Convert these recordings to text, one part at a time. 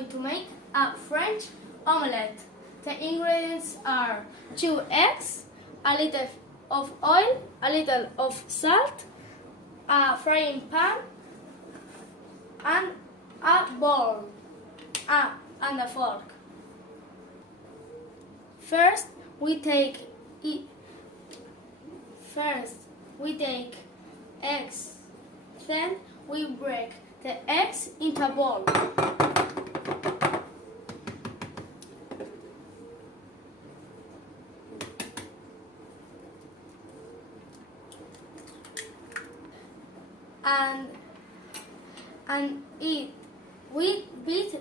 going to make a French omelette. The ingredients are 2 eggs, a little of oil, a little of salt, a frying pan, and a bowl, and a fork. First, we take eggs. Then we break the eggs into a bowl. And we beat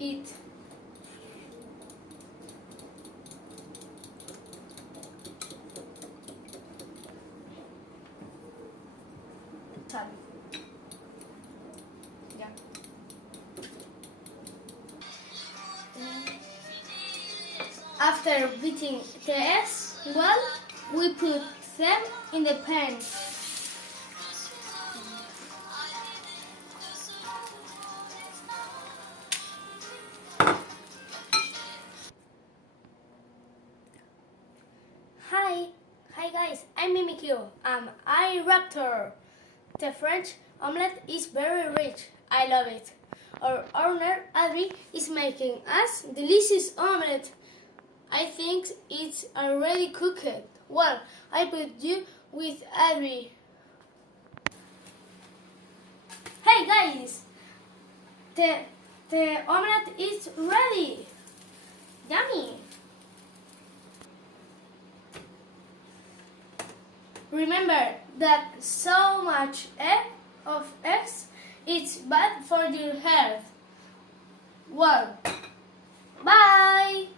it. Yeah. After beating the eggs well, we put them in the pan. Hi guys, I'm Mimikyu. I Raptor. The French omelette is very rich. I love it. Our owner Adrián is making us delicious omelette. I think it's already cooked. Well, I put you with Adrián. Hey guys, the omelette is ready. Yummy. Remember that so much eggs is bad for your health. Well, bye!